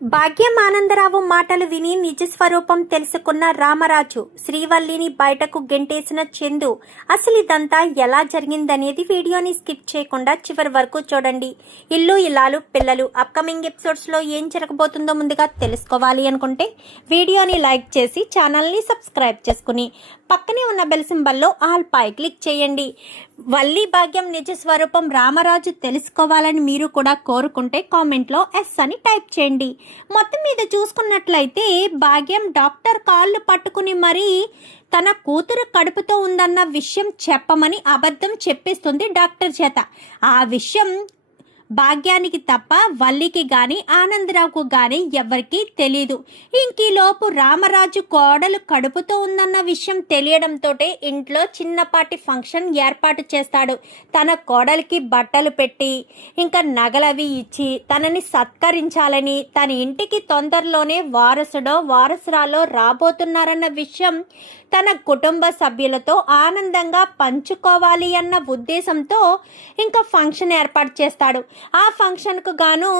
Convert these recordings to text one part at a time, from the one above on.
భాగ్యం ఆనందరావు మాటలు విని నిజ స్వరూపం తెలుసుకున్న రామరాజు, శ్రీవల్లిని బయటకు గెంటేసిన చందు. అసలు ఇదంతా ఎలా జరిగిందనేది వీడియోని స్కిప్ చేయకుండా చివరి వరకు చూడండి. ఇల్లు ఇల్లాలు పిల్లలు అప్కమింగ్ ఎపిసోడ్స్లో ఏం జరగబోతుందో ముందుగా తెలుసుకోవాలి అనుకుంటే వీడియోని లైక్ చేసి ఛానల్ని సబ్స్క్రైబ్ చేసుకుని పక్కనే ఉన్న బెల్ సింబల్లో ఆల్ పై క్లిక్ చేయండి. వల్లి భాగ్యం నిజ స్వరూపం రామరాజు తెలుసుకోవాలని మీరు కూడా కోరుకుంటే కామెంట్లో ఎస్ అని టైప్ చేయండి. మొత్తం మీద చూసుకున్నట్లయితే భాగ్యం డాక్టర్ కాళ్ళు పట్టుకుని మరీ తన కూతురు కడుపుతో ఉందన్న విషయం చెప్పమని అబద్ధం చెప్పిస్తుంది డాక్టర్ చేత. ఆ విషయం భాగ్యానికి తప్ప వల్లికి గాని ఆనందరావుకు గాని ఎవరికీ తెలీదు. ఇంకీలోపు రామరాజు కోడలు కడుపుతో ఉందన్న విషయం తెలియడంతో ఇంట్లో చిన్నపాటి ఫంక్షన్ ఏర్పాటు చేస్తాడు. తన కోడలికి బట్టలు పెట్టి ఇంకా నగలవి ఇచ్చి తనని సత్కరించాలని, తన ఇంటికి తొందరలోనే వారసుడో వారసురాలో రాబోతున్నారన్న విషయం తన కుటుంబ సభ్యులతో ఆనందంగా పంచుకోవాలి అన్న ఉద్దేశంతో ఇంకా ఫంక్షన్ ఏర్పాటు చేస్తాడు. ఆ ఫంక్షన్కు గాను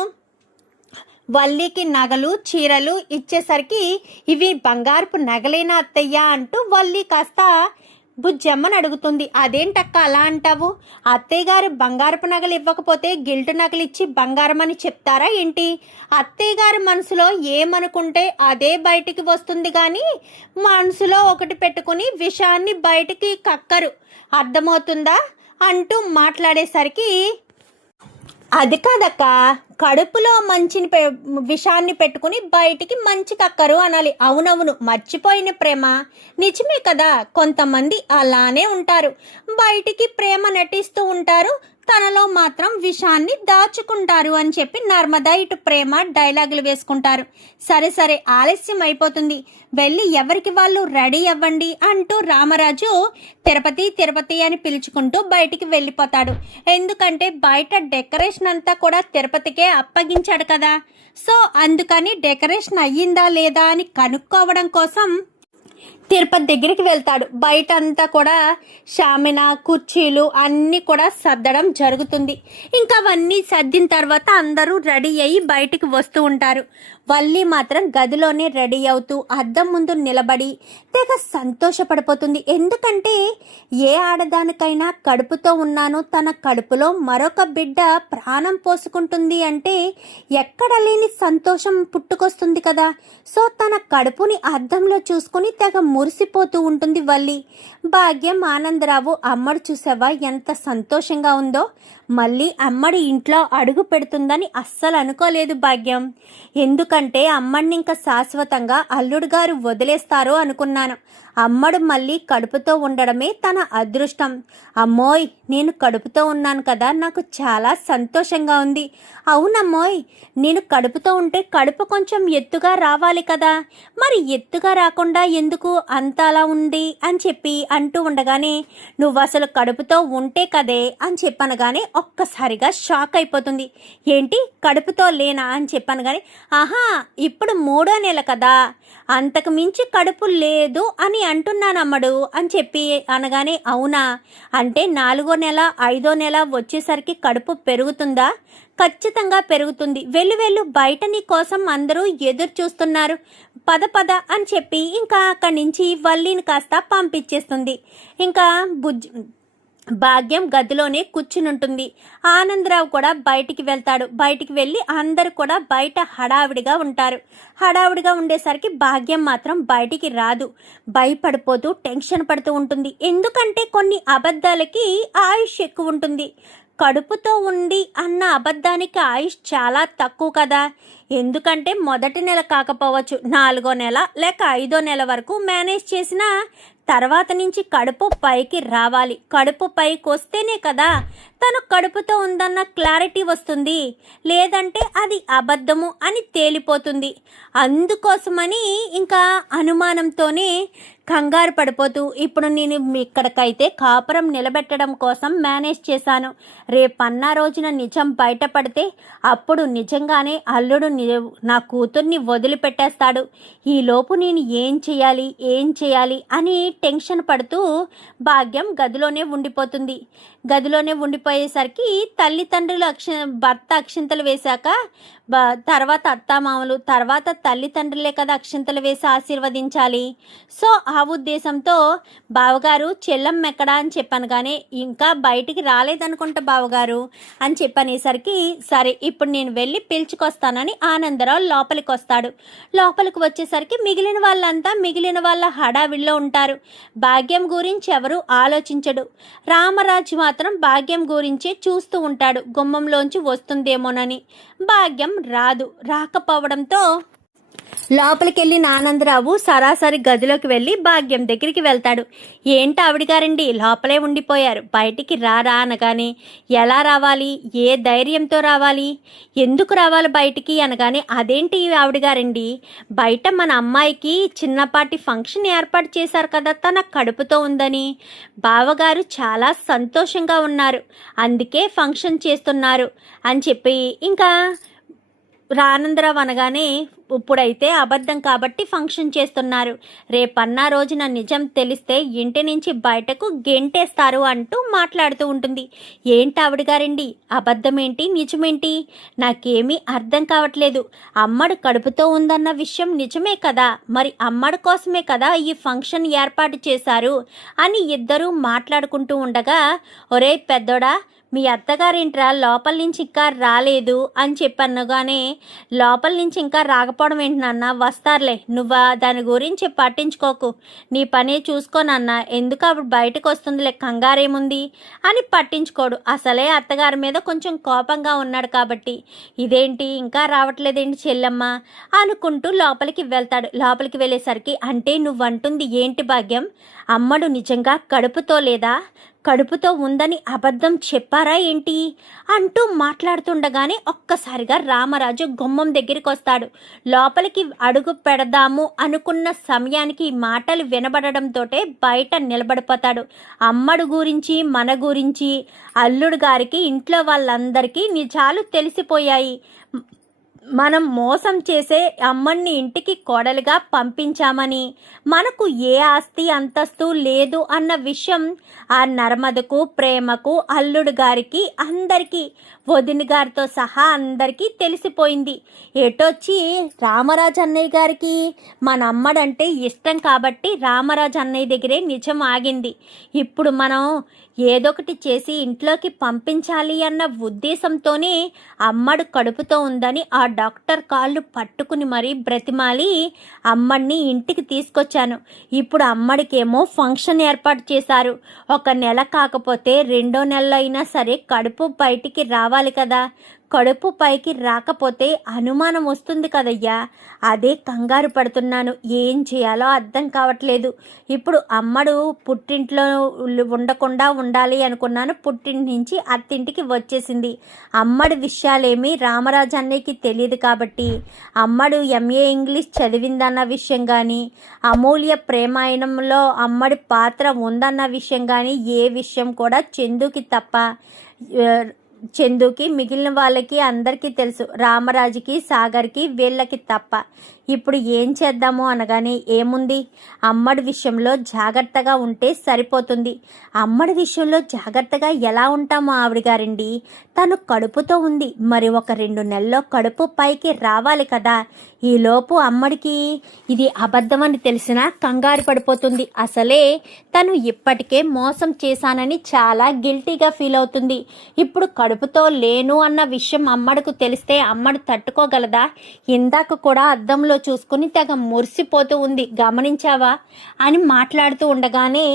వల్లికి నగలు చీరలు ఇచ్చేసరికి ఇవి బంగారపు నగలేనా అత్తయ్య అంటూ వల్లి కాస్త బుజ్జమ్మని అడుగుతుంది. అదేంటక్క అలా అంటావు? అత్తయ్య గారు బంగారపు నగలు ఇవ్వకపోతే గిల్టు నగలు ఇచ్చి బంగారం అని చెప్తారా ఏంటి? అత్తయ్య గారి మనసులో ఏమనుకుంటే అదే బయటికి వస్తుంది కానీ మనసులో ఒకటి పెట్టుకుని విషయాన్ని బయటికి కక్కరు, అర్థమవుతుందా అంటూ మాట్లాడేసరికి అది కాదక్క, కడుపులో మంచిని విషాన్ని పెట్టుకుని బయటికి మంచి కక్కరు అనాలి. అవునవును, మర్చిపోయిన ప్రేమ నిజమే కదా. కొంతమంది అలానే ఉంటారు, బయటికి ప్రేమ నటిస్తూ ఉంటారు, తనలో మాత్రం విషాన్ని దాచుకుంటారు అని చెప్పి నర్మదా ఇటు ప్రేమ డైలాగులు వేసుకుంటారు. సరే సరే ఆలస్యం అయిపోతుంది, వెళ్ళి ఎవరికి వాళ్ళు రెడీ అవ్వండి అంటూ రామరాజు తిరుపతి తిరుపతి అని పిలుచుకుంటూ బయటికి వెళ్ళిపోతాడు. ఎందుకంటే బయట డెకరేషన్ అంతా కూడా తిరుపతికే అప్పగించాడు కదా. సో అందుకని డెకరేషన్ అయ్యిందా లేదా అని కనుక్కోవడం కోసం తిరుపతి దగ్గరికి వెళ్తాడు. బయట అంతా కూడా షామినా కుర్చీలు అన్నీ కూడా సర్దడం జరుగుతుంది. ఇంకా అవన్నీ సర్దిన తర్వాత అందరూ రెడీ అయ్యి బయటికి వస్తూ ఉంటారు. వల్లి మాత్రం గదిలోనే రెడీ అవుతూ అద్దం ముందు నిలబడి తెగ సంతోషపడిపోతుంది. ఎందుకంటే ఏ ఆడదానికైనా కడుపుతో ఉన్నాను, తన కడుపులో మరొక బిడ్డ ప్రాణం పోసుకుంటుంది అంటే ఎక్కడ లేని సంతోషం పుట్టుకొస్తుంది కదా. సో తన కడుపుని అద్దంలో చూసుకుని తెగ మురిసిపోతూ ఉంటుంది వల్లి. భాగ్యం ఆనందరావు అమ్మడు చూసావా ఎంత సంతోషంగా ఉందో. మళ్ళీ అమ్మడి ఇంట్లో అడుగు పెడుతుందని అస్సలు అనుకోలేదు భాగ్యం. ఎందుకంటే అమ్మడిని ఇంకా శాశ్వతంగా అల్లుడు గారు వదిలేస్తారో అనుకున్నాను. అమ్మడు మళ్ళీ కడుపుతో ఉండడమే తన అదృష్టం. అమ్మోయ్, నేను కడుపుతో ఉన్నాను కదా, నాకు చాలా సంతోషంగా ఉంది. అవునమ్మోయ్, నేను కడుపుతో ఉంటే కడుపు కొంచెం ఎత్తుగా రావాలి కదా, మరి ఎత్తుగా రాకుండా ఎందుకు అంత అలా ఉంది అని చెప్పి అంటూ ఉండగానే నువ్వు అసలు కడుపుతో ఉంటే కదే అని చెప్పనగానే ఒక్కసారిగా షాక్ అయిపోతుంది. ఏంటి కడుపుతో లేనా అని చెప్పాను కానీ ఆహా ఇప్పుడు 3వ నెల కదా, అంతకు మించి కడుపు లేదు అని అంటున్నానమ్మడు అని చెప్పి అనగానే అవునా, అంటే 4వ నెల 5వ నెల వచ్చేసరికి కడుపు పెరుగుతుందా? ఖచ్చితంగా పెరుగుతుంది. వెళ్ళు బయట నీ కోసం అందరూ ఎదురు చూస్తున్నారు, పద పద అని చెప్పి ఇంకా అక్కడి నుంచి వల్లిని కాస్త పంపించేస్తుంది. ఇంకా భాగ్యం గదిలోనే కూర్చునుంటుంది. ఆనందరావు కూడా బయటికి వెళ్తాడు. బయటికి వెళ్ళి అందరూ కూడా బయట హడావిడిగా ఉంటారు. హడావిడిగా ఉండేసరికి భాగ్యం మాత్రం బయటికి రాదు. భయపడిపోతూ టెన్షన్ పడుతూ ఉంటుంది. ఎందుకంటే కొన్ని అబద్ధాలకి ఆయుష్ ఎక్కువ ఉంటుంది. కడుపుతో ఉంది అన్న అబద్ధానికి ఆయుష్ చాలా తక్కువ కదా. ఎందుకంటే మొదటి నెల కాకపోవచ్చు, 4వ నెల లేక 5వ నెల వరకు మేనేజ్ చేసిన తర్వాత నుంచి కడుపు పైకి రావాలి. కడుపు పైకి వస్తేనే కదా తను కడుపుతో ఉందన్న క్లారిటీ వస్తుంది, లేదంటే అది అబద్ధము అని తేలిపోతుంది. అందుకోసమని ఇంకా అనుమానంతోనే కంగారు పడిపోతూ ఇప్పుడు నేను ఇక్కడికైతే కాపురం నిలబెట్టడం కోసం మేనేజ్ చేశాను. రేపన్న రోజున నిజం బయటపడితే అప్పుడు నిజంగానే అల్లుడు నా కూతుర్ని వదిలిపెట్టేస్తాడు. ఈలోపు నేను ఏం చేయాలి అని టెన్షన్ పడుతూ భాగ్యం గదిలోనే ఉండిపోతుంది. గదిలోనే ఉండిపోయేసరికి తల్లిదండ్రులు భర్త అక్షింతలు వేశాక తర్వాత అత్తామామలు, తర్వాత తల్లిదండ్రులే కదా అక్షింతలు వేసి ఆశీర్వదించాలి. సో ఆ ఉద్దేశంతో బావగారు చెల్లమ్మ ఎక్కడా అని చెప్పాను, కానీ ఇంకా బయటికి రాలేదనుకుంటా బావగారు అని చెప్పనేసరికి సరే ఇప్పుడు నేను వెళ్ళి పిలుచుకొస్తానని ఆనందరావు లోపలికి వస్తాడు. లోపలికి వచ్చేసరికి మిగిలిన వాళ్ళ హడావిడిలో ఉంటారు. భాగ్యం గురించి ఎవరు ఆలోచించడు. రామరాజు మాత్రం భాగ్యం గురించే చూస్తూ ఉంటాడు, గుమ్మంలోంచి వస్తుందేమోనని. భాగ్యం రాకపోవడంతో లోపలికి వెళ్ళిన ఆనందరావు సరాసరి గదిలోకి వెళ్ళి భాగ్యం దగ్గరికి వెళ్తాడు. ఏంటి ఆవిడ గారండి లోపలే ఉండిపోయారు, బయటికి రారా అనగానే ఎలా రావాలి, ఏ ధైర్యంతో రావాలి, ఎందుకు రావాలి బయటికి అనగానే అదేంటి ఆవిడ గారండి, బయట మన అమ్మాయికి చిన్నపాటి ఫంక్షన్ ఏర్పాటు చేశారు కదా, తన కడుపుతో ఉందని బావగారు చాలా సంతోషంగా ఉన్నారు, అందుకే ఫంక్షన్ చేస్తున్నారు అని చెప్పి ఇంకా ఆనందరావు అనగానే ఇప్పుడైతే అబద్ధం కాబట్టి ఫంక్షన్ చేస్తున్నారు, రేపన్నా రోజున నిజం తెలిస్తే ఇంటి నుంచి బయటకు గెంటేస్తారు అంటూ మాట్లాడుతూ ఉంటుంది. ఏంటి ఆవిడ గారండి అబద్ధమేంటి నిజమేంటి నాకేమీ అర్థం కావట్లేదు, అమ్మడు కడుపుతో ఉందన్న విషయం నిజమే కదా, మరి అమ్మడు కోసమే కదా ఈ ఫంక్షన్ ఏర్పాటు చేశారు అని ఇద్దరూ మాట్లాడుకుంటూ ఉండగా ఒరే పెద్దోడా మీ అత్తగారింట్రా లోపల నుంచి ఇంకా రాలేదు అని చెప్పన్నగానే లోపల నుంచి ఇంకా రాకపోవడం ఏంటి నాన్న, వస్తారులే నువ్వు దాని గురించి పట్టించుకోకు, నీ పని చూసుకోనన్నా, ఎందుకు ఆవిడ బయటకు వస్తుందిలే కంగారేముంది అని పట్టించుకోడు. అసలే అత్తగారి మీద కొంచెం కోపంగా ఉన్నాడు కాబట్టి ఇదేంటి ఇంకా రావట్లేదేంటి చెల్లమ్మ అనుకుంటూ లోపలికి వెళ్తాడు. లోపలికి వెళ్ళేసరికి అంటే నువ్వంటుంది ఏంటి భాగ్యం, అమ్మడు నిజంగా కడుపుతో లేదా, కడుపుతో ఉందని అబద్ధం చెప్పారా ఏంటి అంటూ మాట్లాడుతుండగానే ఒక్కసారిగా రామరాజు గుమ్మం దగ్గరికి వస్తాడు. లోపలికి అడుగు పెడదాము అనుకున్న సమయానికి మాటలు వినబడడంతో బయట నిలబడిపోతాడు. అమ్మడు గురించి మన గురించి అల్లుడు గారికి ఇంట్లో వాళ్ళందరికీ నిజాలు తెలిసిపోయాయి. మనం మోసం చేసే అమ్మని ఇంటికి కోడలుగా పంపించామని, మనకు ఏ ఆస్తి అంతస్తు లేదు అన్న విషయం ఆ నర్మదకు, ప్రేమకు, అల్లుడు గారికి, అందరికీ, వదిన గారితో సహా అందరికీ తెలిసిపోయింది. ఎటొచ్చి రామరాజు అన్నయ్య గారికి మన అమ్మడంటే ఇష్టం కాబట్టి రామరాజు అన్నయ్య దగ్గరే నిజం ఆగింది. ఇప్పుడు మనం ఏదొకటి చేసి ఇంట్లోకి పంపించాలి అన్న ఉద్దేశంతోనే అమ్మడు కడుపుతో ఉందని ఆ డాక్టర్ కాళ్ళు పట్టుకుని మరీ బ్రతిమాలి అమ్మడిని ఇంటికి తీసుకొచ్చాను. ఇప్పుడు అమ్మడికేమో ఫంక్షన్ ఏర్పాటు చేశారు. 1 నెల కాకపోతే 2వ నెలలో అయినా సరే కడుపు బయటికి రావాలి కదా, కడుపు పైకి రాకపోతే అనుమానం వస్తుంది కదయ్యా, అదే కంగారు పడుతున్నాను, ఏం చేయాలో అర్థం కావట్లేదు. ఇప్పుడు అమ్మడు పుట్టింట్లో ఉండకుండా ఉండాలి అనుకున్నాను, పుట్టింటి నుంచి అత్తింటికి వచ్చేసింది. అమ్మడి విషయాలేమీ రామరాజు అన్నయ్యకి తెలియదు కాబట్టి అమ్మడు MA ఇంగ్లీష్ చదివిందన్న విషయం కానీ, అమూల్య ప్రేమాయణంలో అమ్మడి పాత్ర ఉందన్న విషయం కానీ ఏ విషయం కూడా చందుకి మిగిలిన వాళ్ళకి అందరికీ తెలుసు, రామరాజుకి, సాగర్కి, వీళ్ళకి తప్ప. ఇప్పుడు ఏం చేద్దాము అనగానే ఏముంది, అమ్మడి విషయంలో జాగ్రత్తగా ఉంటే సరిపోతుంది. అమ్మడి విషయంలో జాగ్రత్తగా ఎలా ఉంటామో ఆవిడ గారండి, తను కడుపుతో ఉంది, మరి 1-2 నెలల్లో కడుపు పైకి రావాలి కదా. ఈలోపు అమ్మడికి ఇది అబద్ధమని తెలిసినా కంగారు పడిపోతుంది. అసలే తను ఇప్పటికే మోసం చేశానని చాలా గిల్టీగా ఫీల్ అవుతుంది. ఇప్పుడు కడుపుతో లేను అన్న విషయం అమ్మడికి తెలిస్తే అమ్మడు తట్టుకోగలదా? ఇందాక కూడా అద్దంలో చూసుకుని తెగ మురిసిపోతూ ఉంది, గమనించావా అని మాట్లాడుతూ ఉండగానే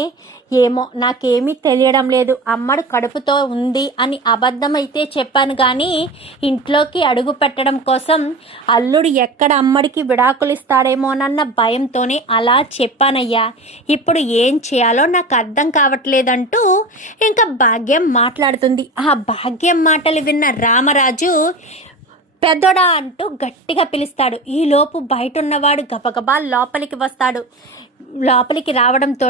ఏమో నాకేమీ తెలియడం లేదు, అమ్మడు కడుపుతో ఉంది అని అబద్ధమైతే చెప్పాను కానీ ఇంట్లోకి అడుగు పెట్టడం కోసం అల్లుడు ఎక్కడ అమ్మడికి విడాకులు ఇస్తాడేమోనన్న భయంతోనే అలా చెప్పానయ్యా, ఇప్పుడు ఏం చేయాలో నాకు అర్థం కావట్లేదంటూ ఇంకా భాగ్యం మాట్లాడుతుంది. ఆ భాగ్యం మాటలు విన్న రామరాజు పెద్దోడా అంటూ గట్టిగా పిలుస్తాడు. ఈలోపు బయట ఉన్నవాడు గబగబా లోపలికి వస్తాడు. లోపలికి రావడంతో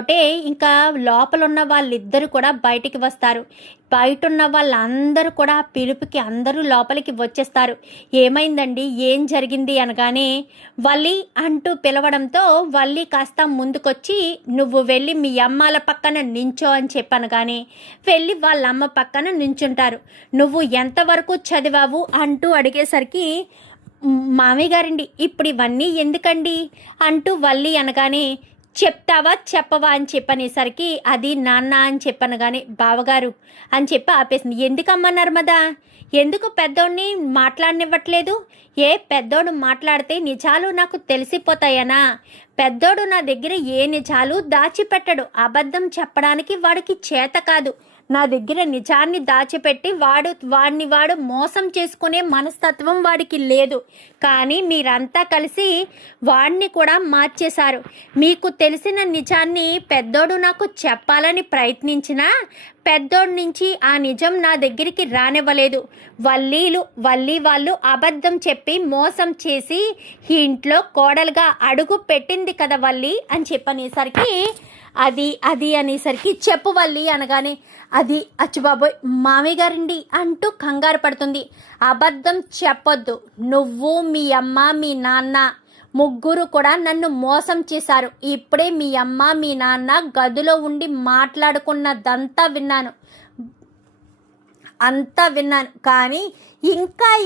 ఇంకా లోపల ఉన్న వాళ్ళిద్దరూ కూడా బయటికి వస్తారు. బయట ఉన్న వాళ్ళందరూ కూడా పిలుపుకి అందరూ లోపలికి వచ్చేస్తారు. ఏమైందండి, ఏం జరిగింది అనగానే వల్లి అంటూ పిలవడంతో వల్లి కాస్త ముందుకొచ్చి నువ్వు వెళ్ళి మీ అమ్మాల పక్కన నించో అని చెప్పనగానే వెళ్ళి వాళ్ళ అమ్మ పక్కన నించుంటారు. నువ్వు ఎంతవరకు చదివావు అంటూ అడిగేసరికి మామయ్య గారండి ఇప్పుడు ఇవన్నీ ఎందుకండి అంటూ వల్లి అనగానే చెప్తావా చెప్పవా అని చెప్పనేసరికి అది నాన్న అని చెప్పనగానే బావగారు అని చెప్పి ఆపేసింది. ఎందుకమ్మా నర్మదా, ఎందుకు పెద్దోడిని మాట్లాడనివ్వట్లేదు? ఏ పెద్దోడు మాట్లాడితే నిజాలు నాకు తెలిసిపోతాయనా? పెద్దోడు నా దగ్గర ఏ నిజాలు దాచిపెట్టడు. అబద్ధం చెప్పడానికి వాడికి చేత కాదు. నా దగ్గర నిజాన్ని దాచిపెట్టి వాడు మోసం చేసుకునే మనస్తత్వం వాడికి లేదు. కానీ మీరంతా కలిసి వాడిని కూడా మార్చేశారు. మీకు తెలిసిన నిజాన్ని పెద్దోడు నాకు చెప్పాలని ప్రయత్నించినా పెద్దోడి నుంచి ఆ నిజం నా దగ్గరికి రానివ్వలేదు. వల్లి వాళ్ళు అబద్ధం చెప్పి మోసం చేసి ఈ ఇంట్లో కోడలుగా అడుగు పెట్టింది కదా వల్లి అని చెప్పనేసరికి అది అనేసరికి చెప్పు వల్లి అనగానే అది అచ్చుబాబోయ్ మామయ్య గారండి అంటూ కంగారు పడుతుంది. అబద్ధం చెప్పొద్దు. నువ్వు మీ అమ్మ మీ నాన్న ముగ్గురు కూడా నన్ను మోసం చేశారు. ఇప్పుడే మీ అమ్మ మీ నాన్న గదిలో ఉండి మాట్లాడుకున్నదంతా విన్నాను. కానీ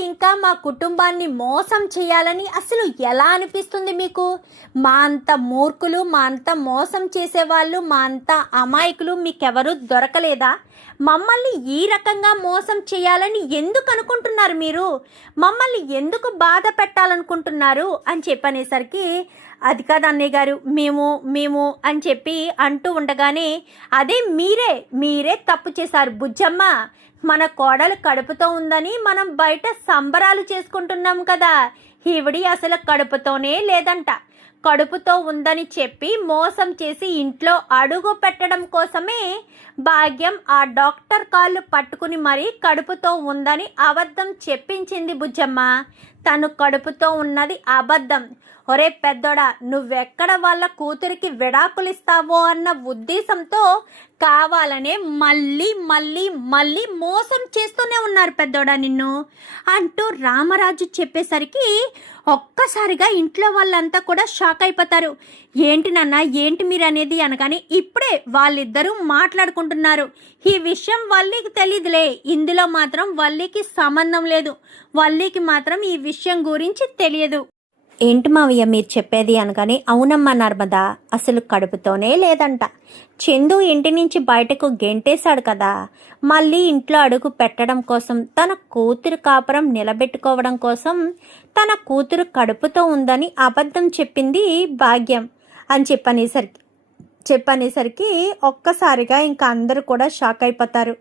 ఇంకా మా కుటుంబాన్ని మోసం చేయాలని అసలు ఎలా అనిపిస్తుంది మీకు? మా అంత మూర్ఖులు, మా అంత మోసం చేసేవాళ్ళు, మా అంత అమాయకులు మీకెవరూ దొరకలేదా? మమ్మల్ని ఈ రకంగా మోసం చేయాలని ఎందుకు అనుకుంటున్నారు మీరు? మమ్మల్ని ఎందుకు బాధ పెట్టాలనుకుంటున్నారు అని చెప్పనేసరికి అది కాదు అన్నయ్య గారు, మేము అని చెప్పి అంటూ ఉండగానే అదే మీరే తప్పు చేశారు బుజ్జమ్మ. మన కోడలు కడుపుతో ఉందని మనం బయట సంబరాలు చేసుకుంటున్నాం కదా. ఈవిడి అసలు కడుపుతోనే లేదంట. కడుపుతో ఉందని చెప్పి మోసం చేసి ఇంట్లో అడుగు పెట్టడం కోసమే భాగ్యం ఆ డాక్టర్ కాళ్ళు పట్టుకుని మరీ కడుపుతో ఉందని అబద్ధం చెప్పించింది బుజ్జమ్మ. తను కడుపుతో ఉన్నది అబద్ధం. ఒరే పెద్దోడా, నువ్వెక్కడ వాళ్ళ కూతురికి విడాకులిస్తావో అన్న ఉద్దేశంతో కావాలనే మళ్ళీ మోసం చేస్తూనే ఉన్నారు పెద్దోడా నిన్ను అంటూ రామరాజు చెప్పేసరికి ఒక్కసారిగా ఇంట్లో వాళ్ళంతా కూడా షాక్ అయిపోతారు. ఏంటి నాన్న, ఏంటి మీరు అనేది అనగానే ఇప్పుడే వాళ్ళిద్దరూ మాట్లాడుకుంటున్నారు. ఈ విషయం వల్లికి తెలియదులే. ఇందులో మాత్రం వల్లికి సంబంధం లేదు. వల్లికి మాత్రం ఈ విషయం గురించి తెలియదు. ఏంటి మావయ్య మీరు చెప్పేది అనగానే అవునమ్మా నర్మదా, అసలు కడుపుతోనే లేదంట. చందు ఇంటి నుంచి బయటకు గెంటేశాడు కదా. మళ్ళీ ఇంట్లో అడుగు పెట్టడం కోసం, తన కూతురు కాపురం నిలబెట్టుకోవడం కోసం తన కూతురు కడుపుతో ఉందని అబద్ధం చెప్పింది భాగ్యం అని చెప్పనేసరికి ఒక్కసారిగా ఇంకా అందరూ కూడా షాక్ అయిపోతారు.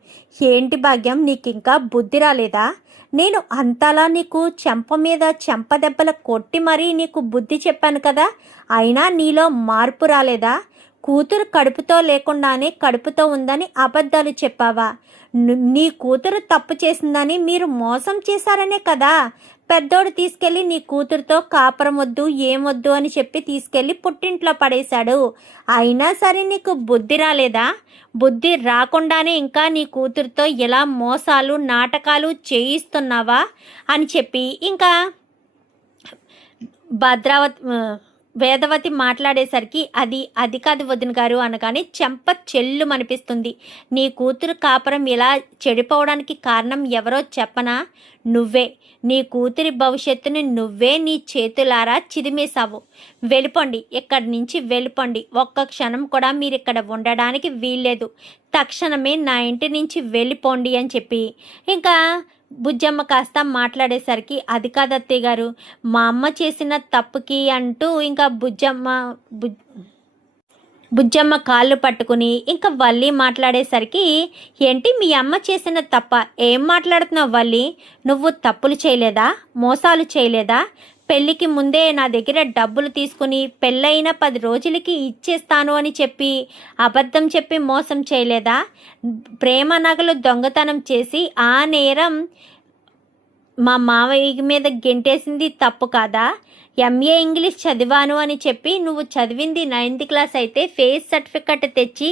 ఏంటి భాగ్యం, నీకు ఇంకా బుద్ధి రాలేదా? నేను అంతలా నీకు చెంప మీద చెంప దెబ్బలు కొట్టి మరీ నీకు బుద్ధి చెప్పాను కదా, అయినా నీలో మార్పు రాలేదా? కూతురు కడుపుతో లేకుండానే కడుపుతో ఉందని అబద్ధాలు చెప్పావా? నీ కూతురు తప్పు చేసిందని మీరు మోసం చేశారనే కదా పెద్దోడు తీసుకెళ్ళి నీ కూతురుతో కాపురం వద్దు ఏమొద్దు అని చెప్పి తీసుకెళ్ళి పుట్టింట్లో పడేశాడు. అయినా సరే నీకు బుద్ధి రాలేదా? బుద్ధి రాకుండానే ఇంకా నీ కూతురుతో ఎలా మోసాలు నాటకాలు చేయిస్తున్నావా అని చెప్పి ఇంకా వేదవతి మాట్లాడేసరికి అది కాదు వదిన గారు అనగానే చెంప చెల్లుమనిపిస్తుంది. నీ కూతురు కాపురం ఇలా చెడిపోవడానికి కారణం ఎవరో చెప్పనా? నువ్వే. నీ కూతురి భవిష్యత్తుని నువ్వే నీ చేతులారా చిదిమేశావు. వెళ్ళిపోండి, ఇక్కడి నుంచి వెళ్ళిపోండి. ఒక్క క్షణం కూడా మీరు ఇక్కడ ఉండడానికి వీల్లేదు. తక్షణమే నా ఇంటి నుంచి వెళ్ళిపోండి అని చెప్పి ఇంకా బుజ్జమ్మ కాస్త మాట్లాడేసరికి అది కాదు అత్తయ్య గారు, మా అమ్మ చేసిన తప్పుకి అంటూ ఇంకా బుజ్జమ్మ కాళ్ళు పట్టుకుని ఇంకా వల్లి మాట్లాడేసరికి ఏంటి మీ అమ్మ చేసిన తప్ప? ఏం మాట్లాడుతున్నావు వల్లి? నువ్వు తప్పులు చేయలేదా? మోసాలు చేయలేదా? పెళ్ళికి ముందే నా దగ్గర డబ్బులు తీసుకుని పెళ్ళైన 10 రోజులకి ఇచ్చేస్తాను అని చెప్పి అబద్ధం చెప్పి మోసం చేయలేదా? ప్రేమ నగలు దొంగతనం చేసి ఆ నేరం మా మావయ్య మీద గెంటేసింది తప్పు కాదా? ఎంఏ ఇంగ్లీష్ చదివాను అని చెప్పి నువ్వు చదివింది 9th క్లాస్ అయితే ఫేస్ సర్టిఫికెట్ తెచ్చి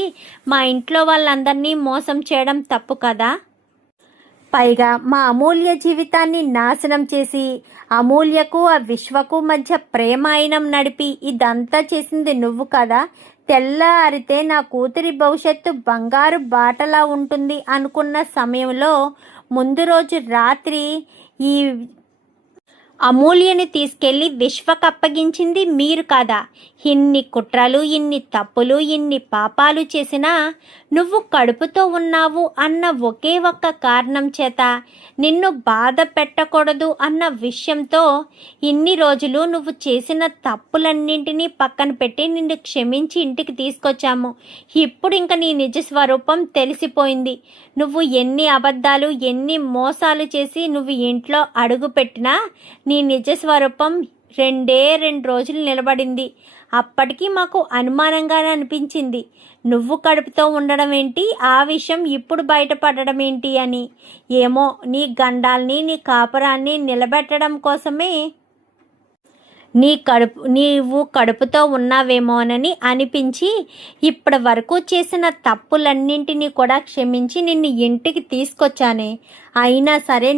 మా ఇంట్లో వాళ్ళందరినీ మోసం చేయడం తప్పు కదా? పైగా మా అమూల్య జీవితాన్ని నాశనం చేసి అమూల్యకు ఆ విశ్వకు మధ్య ప్రేమాయణం నడిపి ఇదంతా చేసింది నువ్వు కదా? తెల్లారితే నా కూతురి భవిష్యత్తు బంగారు బాటలా ఉంటుంది అనుకున్న సమయంలో ముందు రోజు రాత్రి ఈ అమూల్యని తీసుకెళ్లి విశ్వకు అప్పగించింది మీరు కాదా? ఇన్ని కుట్రలు, ఇన్ని తప్పులు, ఇన్ని పాపాలు చేసినా నువ్వు కడుపుతో ఉన్నావు అన్న ఒకే ఒక్క కారణం చేత నిన్ను బాధ పెట్టకూడదు అన్న విషయంతో ఇన్ని రోజులు నువ్వు చేసిన తప్పులన్నింటినీ పక్కన పెట్టి నిన్ను క్షమించి ఇంటికి తీసుకొచ్చాము. ఇప్పుడు ఇంక నీ నిజ స్వరూపం తెలిసిపోయింది. నువ్వు ఎన్ని అబద్ధాలు, ఎన్ని మోసాలు చేసి నువ్వు ఇంట్లో అడుగు పెట్టినా నీ నిజ స్వరూపం 2 రోజులు నిలబడింది. అప్పటికి మాకు అనుమానంగానే అనిపించింది, నువ్వు కడుపుతో ఉండడం ఏంటి, ఆ విషయం ఇప్పుడు బయటపడడం ఏంటి అని. ఏమో నీ గండాల్ని, నీ కాపురాన్ని నిలబెట్టడం కోసమే నీవు కడుపుతో ఉన్నావేమోనని అనిపించి ఇప్పటి వరకు చేసిన తప్పులన్నింటినీ కూడా క్షమించి నిన్ను ఇంటికి తీసుకొచ్చానే. అయినా సరే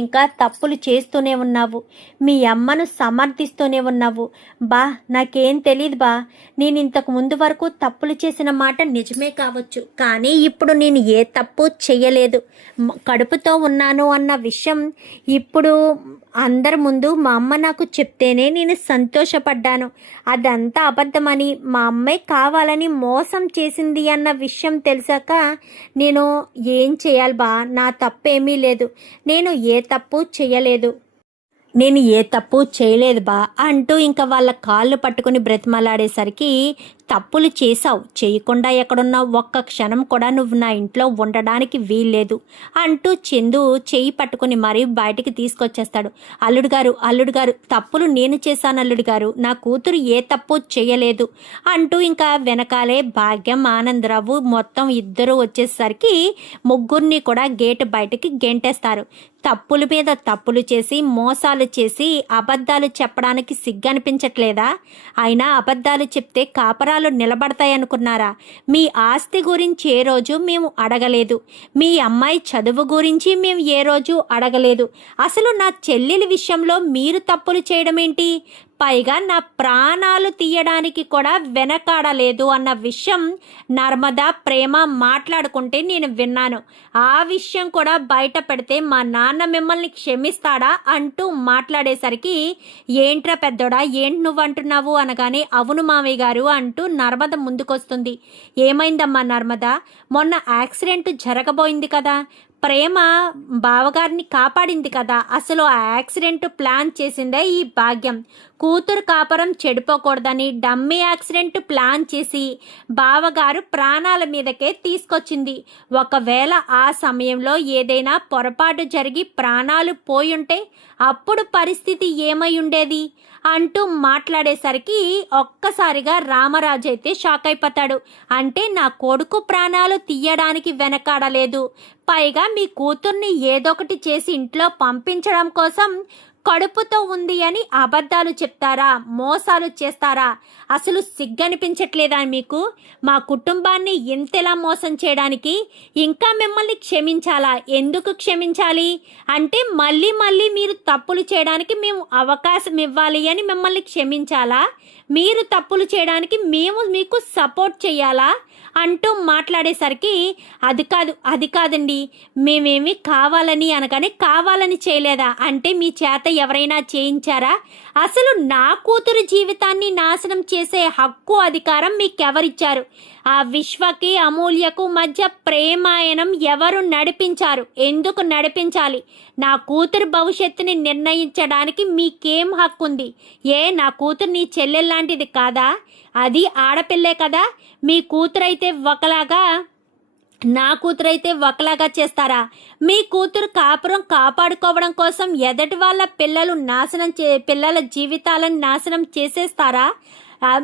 ఇంకా తప్పులు చేస్తూనే ఉన్నావు. మీ అమ్మను సమర్థిస్తూనే ఉన్నావు. నాకేం తెలియదు నేను ఇంతకు ముందు వరకు తప్పులు చేసిన మాట నిజమే కావచ్చు, కానీ ఇప్పుడు నేను ఏ తప్పు చెయ్యలేదు. కడుపుతో ఉన్నాను అన్న విషయం ఇప్పుడు అందరి ముందు మా అమ్మ నాకు చెప్తేనే నేను సంతోషపడ్డాను. అదంతా అబద్ధమని మా అమ్మాయి కావాలని మోసం చేసింది అన్న విషయం తెలిసాక నేను ఏం చేయాలి నా తప్పేమీ లేదు. నేను ఏ తప్పు చేయలేదు అంటూ ఇంకా వాళ్ళ కాళ్ళు పట్టుకుని బ్రతిమలాడేసరికి, తప్పులు చేసావు, చేయకుండా ఎక్కడున్నావు, ఒక్క క్షణం కూడా నువ్వు నా ఇంట్లో ఉండడానికి వీల్లేదు అంటూ చందు చెయ్యి పట్టుకుని మరీ బయటికి తీసుకొచ్చేస్తాడు. అల్లుడు గారు తప్పులు నేను చేశాను అల్లుడు గారు, నా కూతురు ఏ తప్పు చేయలేదు అంటూ ఇంకా వెనకాలే భాగ్యం, ఆనందరావు మొత్తం ఇద్దరు వచ్చేసరికి ముగ్గురిని కూడా గేటు బయటికి గెంటేస్తారు. తప్పుల మీద తప్పులు చేసి మోసాలు చేసి అబద్ధాలు చెప్పడానికి సిగ్గనిపించట్లేదా? అయినా అబద్ధాలు చెప్తే కాపరాలు నిలబడతాయనుకున్నారా? మీ ఆస్తి గురించి ఏ రోజు మేము అడగలేదు. మీ అమ్మాయి చదువు గురించి మేము ఏ రోజు అడగలేదు. అసలు నా చెల్లెలి విషయంలో మీరు తప్పులు చేయడం ఏంటి? పైగా నా ప్రాణాలు తీయడానికి కూడా వెనకాడలేదు అన్న విషయం నర్మదా, ప్రేమ మాట్లాడుకుంటే నేను విన్నాను. ఆ విషయం కూడా బయట పెడితే మా నాన్న మిమ్మల్ని క్షమిస్తాడా అంటూ మాట్లాడేసరికి, ఏంట్రా పెద్దోడా, ఏంటి నువ్వు అంటున్నావు అనగానే, అవును మామయ్య గారు అంటూ నర్మద ముందుకొస్తుంది. ఏమైందమ్మా నర్మదా, మొన్న యాక్సిడెంట్ జరగబోయింది కదా, ప్రేమ బావగారిని కాపాడింది కదా, అసలు ఆ యాక్సిడెంట్ ప్లాన్ చేసిందే ఈ భాగ్యం. కూతురు కాపురం చెడిపోకూడదని డమ్మీ యాక్సిడెంట్ ప్లాన్ చేసి బావగారు ప్రాణాల మీదకే తీసుకొచ్చింది. ఒకవేళ ఆ సమయంలో ఏదైనా పొరపాటు జరిగి ప్రాణాలు పోయుంటే అప్పుడు పరిస్థితి ఏమై ఉండేది అంటూ మాట్లాడేసరికి ఒక్కసారిగా రామరాజు అయితే షాక్ అయిపోతాడు. అంటే నా కొడుకు ప్రాణాలు తీయడానికి వెనకాడలేదు, పైగా మీ కూతుర్ని ఏదొకటి చేసి ఇంట్లో పంపించడం కోసం కడుపుతో ఉంది అని అబద్ధాలు చెప్తారా, మోసాలు చేస్తారా? అసలు సిగ్గనిపించట్లేదా మీకు? మా కుటుంబాన్ని ఇంతలా మోసం చేయడానికి ఇంకా మిమ్మల్ని క్షమించాలా? ఎందుకు క్షమించాలి అంటే మళ్ళీ మీరు తప్పులు చేయడానికి మేము అవకాశం ఇవ్వాలి అని మిమ్మల్ని క్షమించాలా? మీరు తప్పులు చేయడానికి మేము మీకు సపోర్ట్ చేయాలా అంటూ మాట్లాడేసరికి, అది కాదండి, మేమేమి కావాలని అనగానే కావాలని చేయలేదా అంటే మీ చేత ఎవరైనా చేయించారా? అసలు నా కూతురు జీవితాన్ని నాశనం చేసే హక్కు, అధికారం మీకెవరిచ్చారు? ఆ విశ్వకి అమూల్యకు మధ్య ప్రేమాయణం ఎవరు నడిపించారు? ఎందుకు నడిపించాలి? నా కూతురు భవిష్యత్తుని నిర్ణయించడానికి మీకేం హక్కు ఉంది? నా కూతురు నీ చెల్లెల్లాంటిది కాదా? అది ఆడపిల్లే కదా. మీ కూతురైతే ఒకలాగా, నా కూతురైతే ఒకలాగా చేస్తారా? మీ కూతురు కాపురం కాపాడుకోవడం కోసం ఎదటి వాళ్ళ పిల్లల జీవితాలను నాశనం చేసేస్తారా?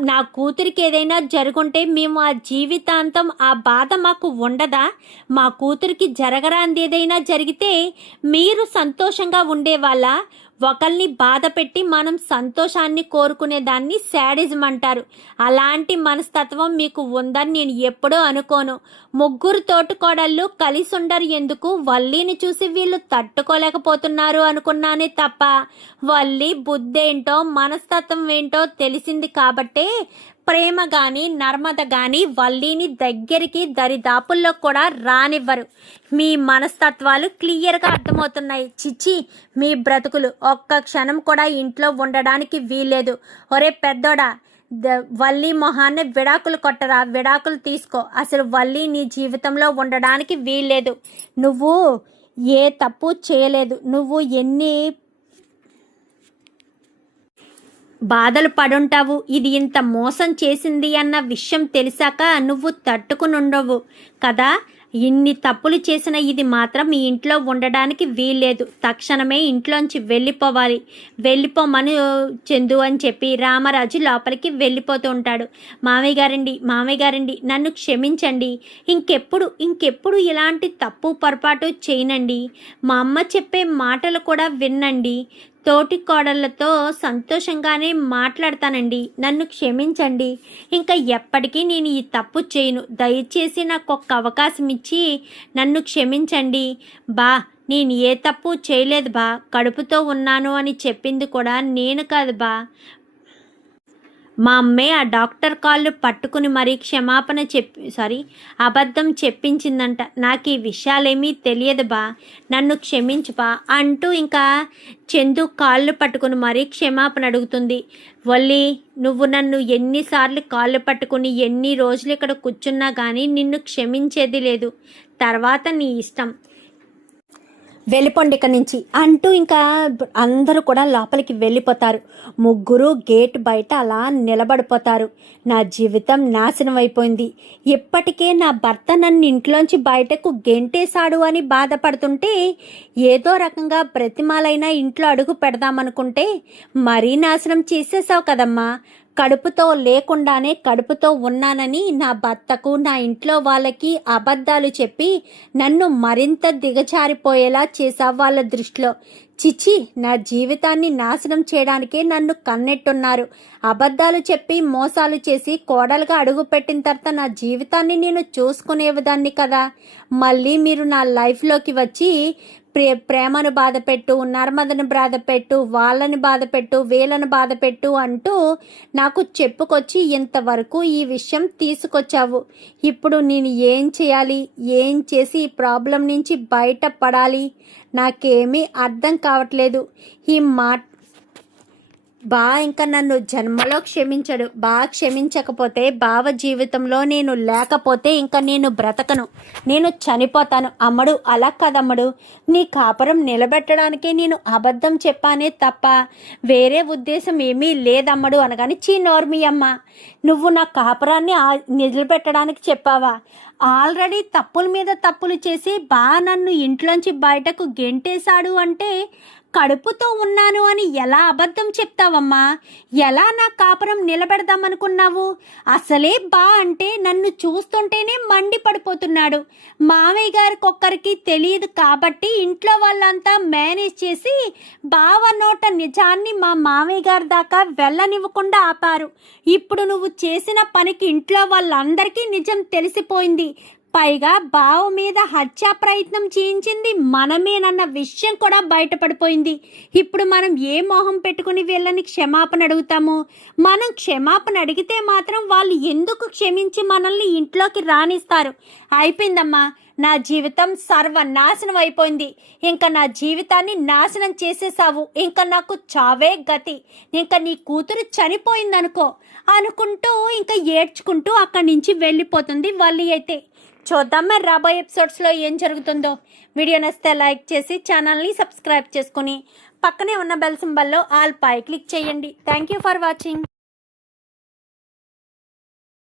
నా కూతురికి ఏదైనా జరుగుంటే మేము ఆ జీవితాంతం ఆ బాధ మాకు ఉండదా? మా కూతురికి జరగరాంది ఏదైనా జరిగితే మీరు సంతోషంగా ఉండేవాళ్ళ? ఒకరిని బాధ పెట్టి మనం సంతోషాన్ని కోరుకునే దాన్ని శాడిజం అంటారు. అలాంటి మనస్తత్వం మీకు ఉందని నేను ఎప్పుడూ అనుకోను. ముగ్గురు తోటికోడళ్ళు కలిసి ఉండరు ఎందుకు? వల్లిని చూసి వీళ్ళు తట్టుకోలేకపోతున్నారు అనుకున్నానే తప్ప వల్లి బుద్ధేంటో మనస్తత్వం ఏంటో తెలిసింది కాబట్టే ప్రేమ కానీ నర్మద కానీ వల్లిని దగ్గరికి దరిదాపుల్లో కూడా రానివ్వరు. మీ మనస్తత్వాలు క్లియర్గా అర్థమవుతున్నాయి. చిచ్చి, మీ బ్రతుకులు ఒక్క క్షణం కూడా ఇంట్లో ఉండడానికి వీల్లేదు. ఒరే పెద్దోడా, వల్లి మొహాన్ని విడాకులు కొట్టరా, విడాకులు తీసుకో. అసలు వల్లి నీ జీవితంలో ఉండడానికి వీల్లేదు. నువ్వు ఏ తప్పు చేయలేదు. నువ్వు ఎన్ని బాధలు పడుంటావు. ఇది ఇంత మోసం చేసింది అన్న విషయం తెలిసాక నువ్వు తట్టుకునుండవు కదా. ఇన్ని తప్పులు చేసిన ఇది మాత్రం మీ ఇంట్లో ఉండడానికి వీల్లేదు. తక్షణమే ఇంట్లోంచి వెళ్ళిపోవాలి. వెళ్ళిపోమని చందు అని చెప్పి రామరాజు లోపలికి వెళ్ళిపోతూ ఉంటాడు. మామయ్య గారండి నన్ను క్షమించండి. ఇంకెప్పుడు ఇలాంటి తప్పు పొరపాటు చేయనండి. మా అమ్మ చెప్పే మాటలు కూడా వినండి. తోటి కోడళ్ళతో సంతోషంగానే మాట్లాడతానండి. నన్ను క్షమించండి. ఇంకా ఎప్పటికీ నేను ఈ తప్పు చేయను. దయచేసి నాకు ఒక్క అవకాశం ఇచ్చి నన్ను క్షమించండి. నేను ఏ తప్పు చేయలేదు కడుపుతో ఉన్నాను అని చెప్పింది కూడా నేను కాదు మా అమ్మే ఆ డాక్టర్ కాళ్ళు పట్టుకుని మరీ అబద్ధం చెప్పించిందంట. నాకు ఈ విషయాలేమీ తెలియదు నన్ను క్షమించు అంటూ ఇంకా చందు కాళ్ళు పట్టుకుని మరీ క్షమాపణ అడుగుతుంది. వల్లి, నువ్వు నన్ను ఎన్నిసార్లు కాళ్ళు పట్టుకుని ఎన్ని రోజులు ఇక్కడ కూర్చున్నా కానీ నిన్ను క్షమించేది లేదు. తర్వాత నీ ఇష్టం, వెళ్ళిపోండి ఇక్కడి నుంచి అంటూ ఇంకా అందరూ కూడా లోపలికి వెళ్ళిపోతారు. ముగ్గురు గేట్ బయట అలా నిలబడిపోతారు. నా జీవితం నాశనం అయిపోయింది. ఇప్పటికే నా భర్త నన్ను ఇంట్లోంచి బయటకు గెంటేశాడు అని బాధపడుతుంటే ఏదో రకంగా బ్రతిమాలైనా ఇంట్లో అడుగు పెడదామనుకుంటే మరీ నాశనం చేసేసావు కదమ్మా. కడుపుతో లేకుండానే కడుపుతో ఉన్నానని నా భర్తకు నా ఇంట్లో వాళ్ళకి అబద్ధాలు చెప్పి నన్ను మరింత దిగజారిపోయేలా చేశావు వాళ్ళ దృష్టిలో. చిచి, నా జీవితాన్ని నాశనం చేయడానికే నన్ను కన్నెట్టున్నారు. అబద్ధాలు చెప్పి మోసాలు చేసి కోడలుగా అడుగు పెట్టిన తర్వాత నా జీవితాన్ని నేను చూసుకునేదాన్ని కదా. మళ్ళీ మీరు నా లైఫ్లోకి వచ్చి ప్రేమను బాధపెట్టు, నర్మదను బాధపెట్టు, వాళ్ళని బాధపెట్టు, వీళ్ళని బాధపెట్టు అంటూ నాకు చెప్పుకొచ్చి ఇంతవరకు ఈ విషయం తీసుకొచ్చావు. ఇప్పుడు నేను ఏం చేయాలి? ఏం చేసి ఈ ప్రాబ్లం నుంచి బయటపడాలి? నాకేమీ అర్థం కావట్లేదు. ఈ ఇంకా నన్ను జన్మలో క్షమించడు. క్షమించకపోతే బావ జీవితంలో నేను లేకపోతే ఇంకా నేను బ్రతకను, నేను చనిపోతాను. అమ్మడు, అలా కదమ్మడు, నీ కాపురం నిలబెట్టడానికే నేను అబద్ధం చెప్పానే తప్ప వేరే ఉద్దేశం ఏమీ లేదమ్మడు అనగాని, నోర్మి అమ్మ, నువ్వు నా కాపురాన్ని నిలబెట్టడానికి చెప్పావా? ఆల్రెడీ తప్పుల మీద తప్పులు చేసి నన్ను ఇంట్లోంచి బయటకు గెంటేశాడు అంటే కడుపుతో ఉన్నాను అని ఎలా అబద్ధం చెప్తావమ్మా? ఎలా నా కాపురం నిలబెడదామనుకున్నావు? అసలే అంటే నన్ను చూస్తుంటేనే మండి పడిపోతున్నాడు. మామయ్య గారికి ఒక్కరికి తెలియదు కాబట్టి ఇంట్లో వాళ్ళంతా మేనేజ్ చేసి బావ నోట నిజాన్ని మా మామయ్య గారి దాకా వెళ్ళనివ్వకుండా ఆపారు. ఇప్పుడు నువ్వు చేసిన పనికి ఇంట్లో వాళ్ళందరికీ నిజం తెలిసిపోయింది. పైగా బావ మీద హత్యా ప్రయత్నం చేయించింది మనమేనన్న విషయం కూడా బయటపడిపోయింది. ఇప్పుడు మనం ఏ మోహం పెట్టుకుని వీళ్ళని క్షమాపణ అడుగుతాము? మనం క్షమాపణ అడిగితే మాత్రం వాళ్ళు ఎందుకు క్షమించి మనల్ని ఇంట్లోకి రానిస్తారు? అయిపోయిందమ్మా, నా జీవితం సర్వనాశనం అయిపోయింది. ఇంకా నా జీవితాన్ని నాశనం చేసేసావు. ఇంకా నాకు చావే గతి. ఇంకా నీ కూతురు చనిపోయిందనుకో అనుకుంటూ ఇంకా ఏడ్చుకుంటూ అక్కడి నుంచి వెళ్ళిపోతుంది వల్లి. అయితే చూద్దాం మరి రాబోయే ఎపిసోడ్స్లో ఏం జరుగుతుందో. వీడియో నచ్చితే లైక్ చేసి ఛానల్ని సబ్స్క్రైబ్ చేసుకుని పక్కనే ఉన్న బెల్ సింబల్లో ఆల్ పై క్లిక్ చేయండి. Thank you for watching.